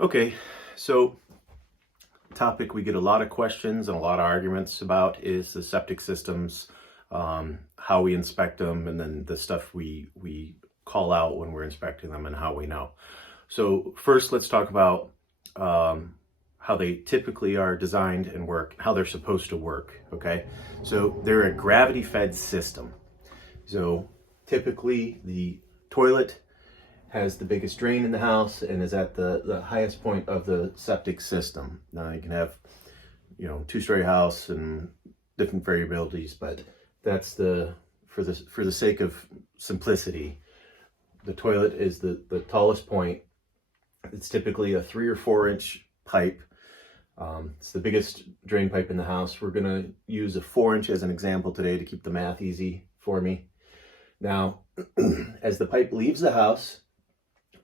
Okay, so topic we get a lot of questions and a lot of arguments about is the septic systems, how we inspect them, and then the stuff we call out when we're inspecting them and how we know. So first, let's talk about how they typically are designed and work, how they're supposed to work. Okay, so they're a gravity-fed system. So typically, the toilet has the biggest drain in the house and is at the highest point of the septic system. Now you can have, two-story house and different variabilities, but that's for the sake of simplicity, the toilet is the tallest point. It's typically a 3 or 4 inch pipe. It's the biggest drain pipe in the house. We're gonna use a 4 inch as an example today to keep the math easy for me. Now, as the pipe leaves the house,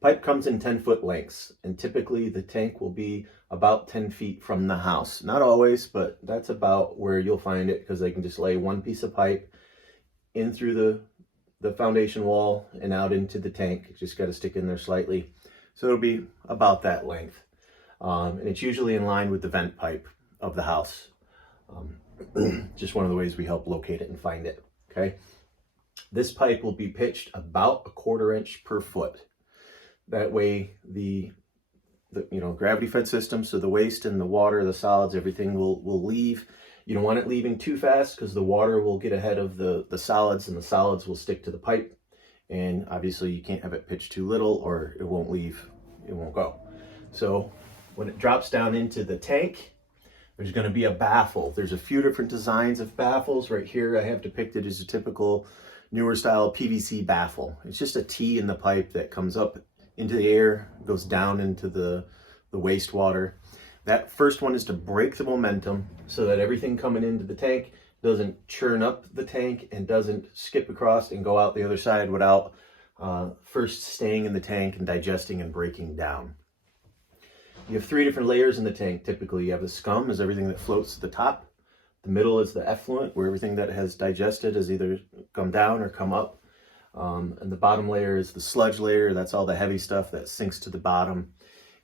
pipe comes in 10-foot lengths, and typically the tank will be about 10 feet from the house. Not always, but that's about where you'll find it, because they can just lay one piece of pipe in through the foundation wall and out into the tank. You just got to stick in there slightly. So it'll be about that length. And it's usually in line with the vent pipe of the house. Just one of the ways we help locate it and find it, okay? This pipe will be pitched about 1/4 inch per foot. That way the gravity fed system, so the waste and the water, the solids, everything will leave. You don't want it leaving too fast because the water will get ahead of the solids, and the solids will stick to the pipe. And obviously you can't have it pitched too little or it won't leave, it won't go. So when it drops down into the tank, there's going to be a baffle. There's a few different designs of baffles. Right here I have depicted as a typical newer style PVC baffle. It's just a T in the pipe that comes up into the air, goes down into the wastewater. That first one is to break the momentum so that everything coming into the tank doesn't churn up the tank and doesn't skip across and go out the other side without first staying in the tank and digesting and breaking down. You have 3 different layers in the tank. Typically you have the scum, is everything that floats to the top. The middle is the effluent, where everything that has digested has either come down or come up. And the bottom layer is the sludge layer. That's all the heavy stuff that sinks to the bottom.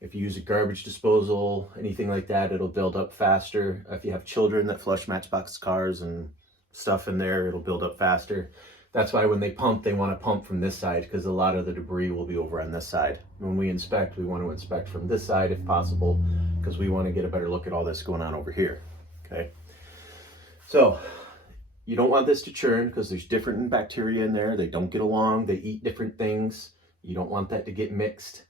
If you use a garbage disposal, anything like that, it'll build up faster. If you have children that flush Matchbox cars and stuff in there, it'll build up faster. That's why when they pump, they want to pump from this side, because a lot of the debris will be over on this side. When we inspect, we want to inspect from this side if possible, because we want to get a better look at all this going on over here. Okay. So you don't want this to churn because there's different bacteria in there. They don't get along. They eat different things. You don't want that to get mixed.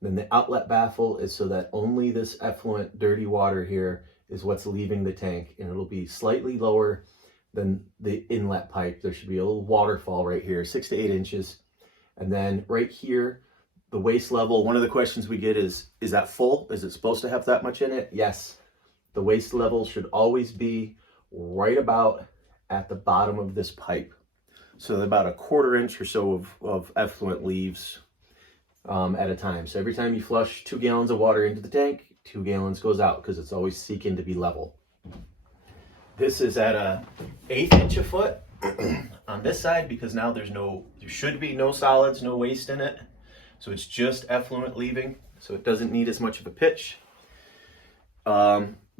Then the outlet baffle is so that only this effluent, dirty water here is what's leaving the tank, and it'll be slightly lower than the inlet pipe. There should be a little waterfall right here, 6 to 8 inches. And then right here, the waste level, one of the questions we get is that full? Is it supposed to have that much in it? Yes. The waste level should always be right about at the bottom of this pipe. So about 1/4 inch or so of effluent leaves at a time. So every time you flush 2 gallons of water into the tank, 2 gallons goes out, because it's always seeking to be level. This is at a 1/8 inch a foot on this side, because now there should be no solids, no waste in it. So it's just effluent leaving. So it doesn't need as much of a pitch.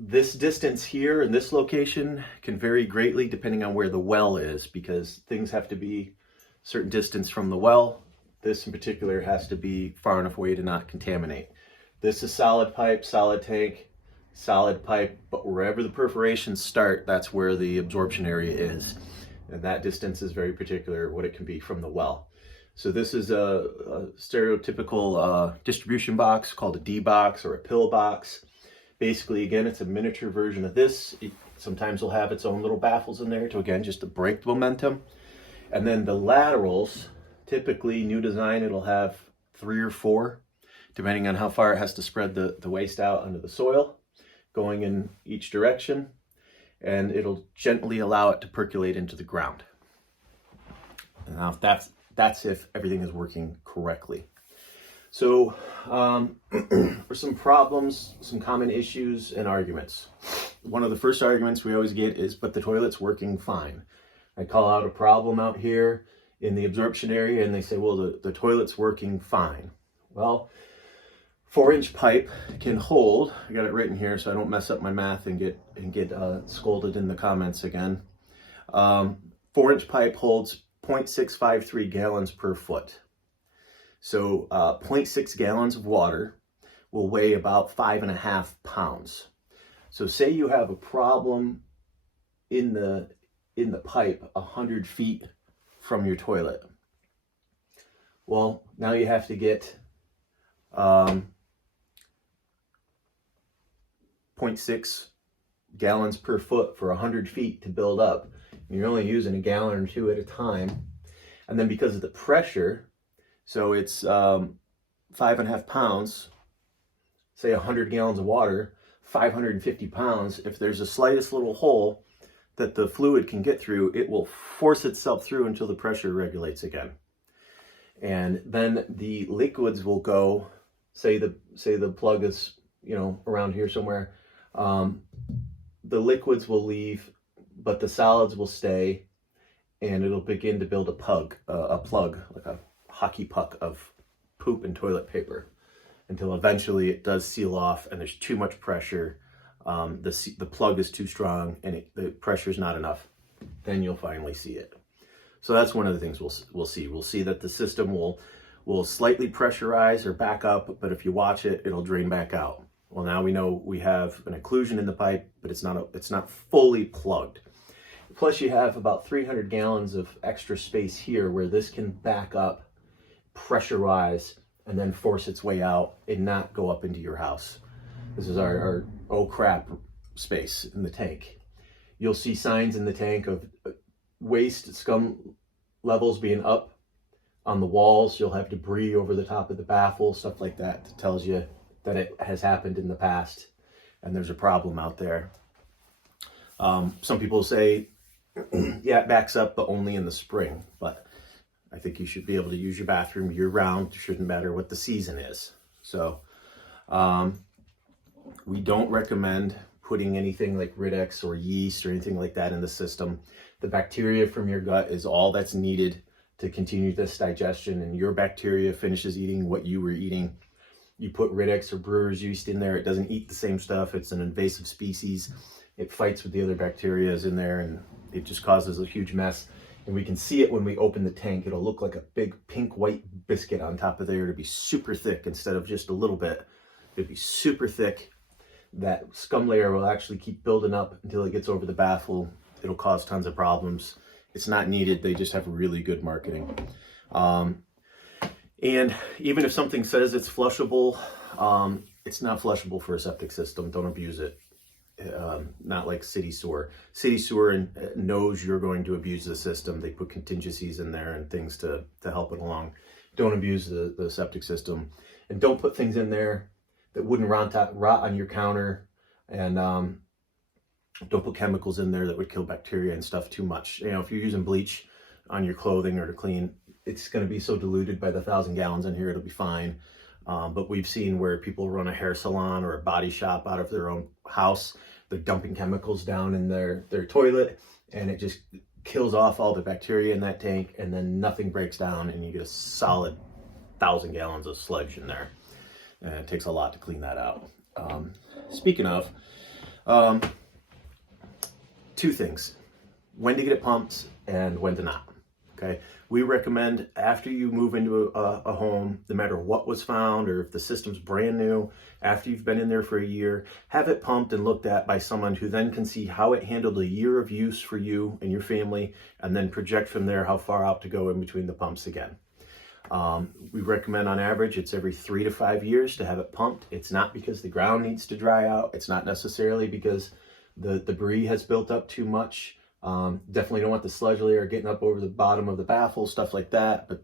This distance here in this location can vary greatly depending on where the well is, because things have to be a certain distance from the well. This in particular has to be far enough away to not contaminate. This is solid pipe, solid tank, solid pipe, but wherever the perforations start, that's where the absorption area is. And that distance is very particular what it can be from the well. So this is a stereotypical distribution box called a D box or a pill box. Basically, again, it's a miniature version of this. It sometimes will have its own little baffles in there just to break the momentum. And then the laterals, typically new design, it'll have 3 or 4, depending on how far it has to spread the waste out under the soil, going in each direction. And it'll gently allow it to percolate into the ground. Now, that's if everything is working correctly. So for some problems, some common issues and arguments. One of the first arguments we always get is, but the toilet's working fine. I call out a problem out here in the absorption area and they say, well, the toilet's working fine. Well, 4-inch pipe can hold, I got it written here so I don't mess up my math and get scolded in the comments again. 4-inch pipe holds 0.653 gallons per foot. So 0.6 gallons of water will weigh about 5.5 pounds. So say you have a problem in the pipe 100 feet from your toilet. Well, now you have to get 0.6 gallons per foot for 100 feet to build up. You're only using a gallon or two at a time. And then because of the pressure, so it's 5.5 pounds, say 100 gallons of water, 550 pounds. If there's the slightest little hole that the fluid can get through, it will force itself through until the pressure regulates again. And then the liquids will go, say the plug is, around here somewhere. The liquids will leave, but the solids will stay, and it'll begin to build a plug, like a hockey puck of poop and toilet paper, until eventually it does seal off and there's too much pressure. The plug is too strong and the pressure is not enough. Then you'll finally see it. So that's one of the things we'll see. We'll see that the system will slightly pressurize or back up, but if you watch it, it'll drain back out. Well, now we know we have an occlusion in the pipe, but it's not fully plugged. Plus you have about 300 gallons of extra space here where this can back up, pressurize, and then force its way out and not go up into your house. This is our oh crap space in the tank. You'll see signs in the tank of waste scum levels being up on the walls. You'll have debris over the top of the baffle, stuff like that tells you that it has happened in the past and there's a problem out there. Some people say, yeah, it backs up, but only in the spring. But I think you should be able to use your bathroom year round. It shouldn't matter what the season is. So we don't recommend putting anything like Rid-X or yeast or anything like that in the system. The bacteria from your gut is all that's needed to continue this digestion, and your bacteria finishes eating what you were eating. You put Rid-X or brewer's yeast in there, it doesn't eat the same stuff. It's an invasive species. It fights with the other bacteria in there, and it just causes a huge mess. And we can see it when we open the tank. It'll look like a big pink white biscuit on top of there. It'll be super thick instead of just a little bit. It'll be super thick. That scum layer will actually keep building up until it gets over the baffle. It'll cause tons of problems. It's not needed. They just have really good marketing. And even if something says it's flushable, it's not flushable for a septic system. Don't abuse it. Not like city sewer. City sewer knows you're going to abuse the system. They put contingencies in there and things to help it along. Don't abuse the septic system. And don't put things in there that wouldn't rot on your counter. And don't put chemicals in there that would kill bacteria and stuff too much. If you're using bleach on your clothing or to clean, it's going to be so diluted by the 1,000 gallons in here, it'll be fine. But we've seen where people run a hair salon or a body shop out of their own house. They're dumping chemicals down in their toilet, and it just kills off all the bacteria in that tank, and then nothing breaks down, and you get a solid 1,000 gallons of sludge in there. And it takes a lot to clean that out. Speaking of, two things: when to get it pumped and when to not. Okay, we recommend after you move into a home, no matter what was found or if the system's brand new, after you've been in there for a year, have it pumped and looked at by someone who then can see how it handled a year of use for you and your family, and then project from there how far out to go in between the pumps again. We recommend on average it's every 3 to 5 years to have it pumped. It's not because the ground needs to dry out. It's not necessarily because the debris has built up too much. Definitely don't want the sludge layer getting up over the bottom of the baffle, stuff like that. But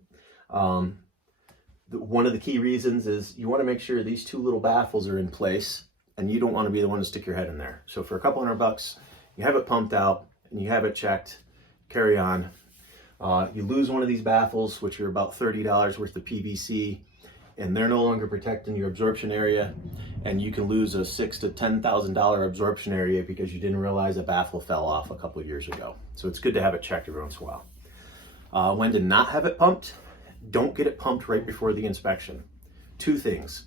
one of the key reasons is you want to make sure these two little baffles are in place, and you don't want to be the one to stick your head in there. So for a couple $100, you have it pumped out and you have it checked, carry on. You lose one of these baffles, which are about $30 worth of PVC, and they're no longer protecting your absorption area, and you can lose a $6,000 to $10,000 absorption area because you didn't realize a baffle fell off a couple of years ago. So it's good to have it checked every once in a while. When to not have it pumped: don't get it pumped right before the inspection. Two things: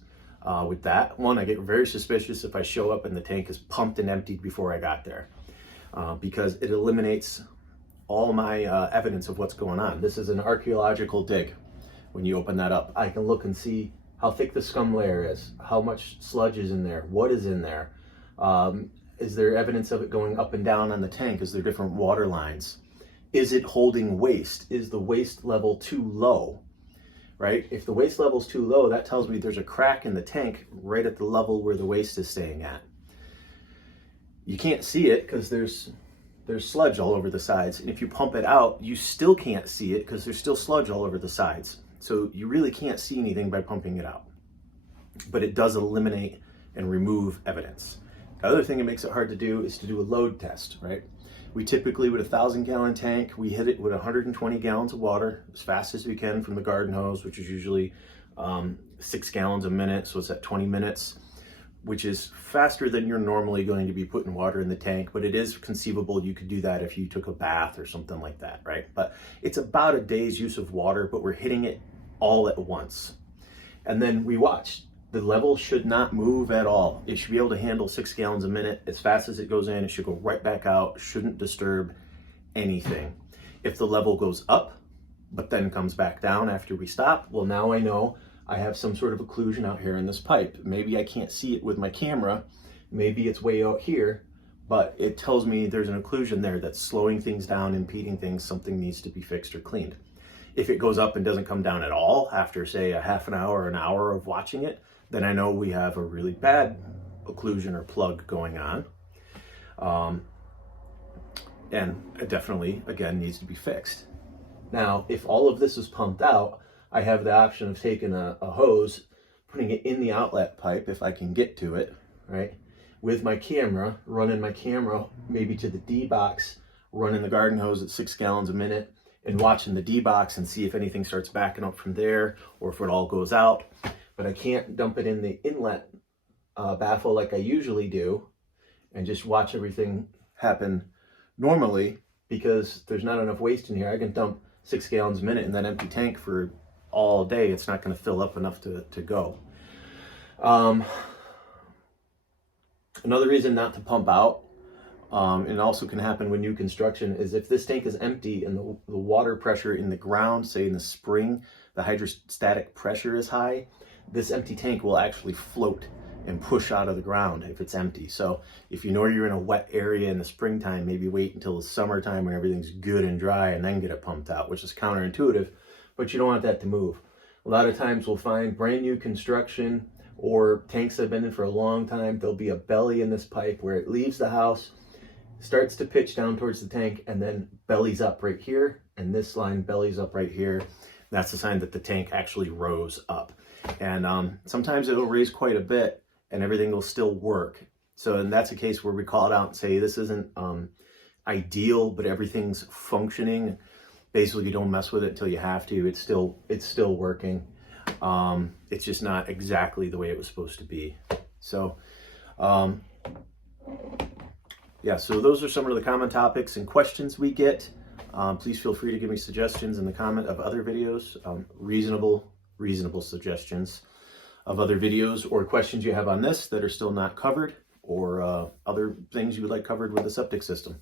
with that. One, I get very suspicious if I show up and the tank is pumped and emptied before I got there, because it eliminates all my evidence of what's going on. This is an archaeological dig. When you open that up, I can look and see how thick the scum layer is, how much sludge is in there, what is in there. Is there evidence of it going up and down on the tank? Is there different water lines? Is it holding waste? Is the waste level too low? Right? If the waste level is too low, that tells me there's a crack in the tank right at the level where the waste is staying at. You can't see it because there's sludge all over the sides. And if you pump it out, you still can't see it because there's still sludge all over the sides. So you really can't see anything by pumping it out. But it does eliminate and remove evidence. The other thing that makes it hard to do is to do a load test, right? We typically, with a 1,000-gallon tank, we hit it with 120 gallons of water as fast as we can from the garden hose, which is usually 6 gallons a minute. So it's at 20 minutes, which is faster than you're normally going to be putting water in the tank. But it is conceivable you could do that if you took a bath or something like that, right? But it's about a day's use of water, but we're hitting it all at once. And then we watch. The level should not move at all. It should be able to handle 6 gallons a minute. As fast as it goes in, it should go right back out. Shouldn't disturb anything. If the level goes up, but then comes back down after we stop, well, now I know I have some sort of occlusion out here in this pipe. Maybe I can't see it with my camera. Maybe it's way out here, but it tells me there's an occlusion there that's slowing things down, impeding things. Something needs to be fixed or cleaned. If it goes up and doesn't come down at all after, say, a half an hour or an hour of watching it, then I know we have a really bad occlusion or plug going on. And it definitely, again, needs to be fixed. Now, if all of this is pumped out, I have the option of taking a hose, putting it in the outlet pipe if I can get to it, right? With my camera, running my camera maybe to the D box, running the garden hose at 6 gallons a minute, and watching the D box and see if anything starts backing up from there or if it all goes out. But I can't dump it in the inlet baffle like I usually do and just watch everything happen normally, because there's not enough waste in here. I can dump 6 gallons a minute in that empty tank for all day. It's not going to fill up enough to go. Another reason not to pump out, and also can happen with new construction, is if this tank is empty and the water pressure in the ground, say in the spring, the hydrostatic pressure is high, this empty tank will actually float and push out of the ground if it's empty. So if you know you're in a wet area in the springtime, maybe wait until the summertime when everything's good and dry and then get it pumped out, which is counterintuitive, but you don't want that to move. A lot of times we'll find brand new construction or tanks that have been in for a long time, there'll be a belly in this pipe where it leaves the house, starts to pitch down towards the tank, and then bellies up right here, and this line bellies up right here. That's a sign that the tank actually rose up. And sometimes it'll raise quite a bit and everything will still work. So, and that's a case where we call it out and say, this isn't ideal, but everything's functioning. Basically, you don't mess with it until you have to. It's still working. It's just not exactly the way it was supposed to be. So, yeah, so those are some of the common topics and questions we get. Please feel free to give me suggestions in the comment of other videos, reasonable suggestions of other videos or questions you have on this that are still not covered, or other things you would like covered with the septic system.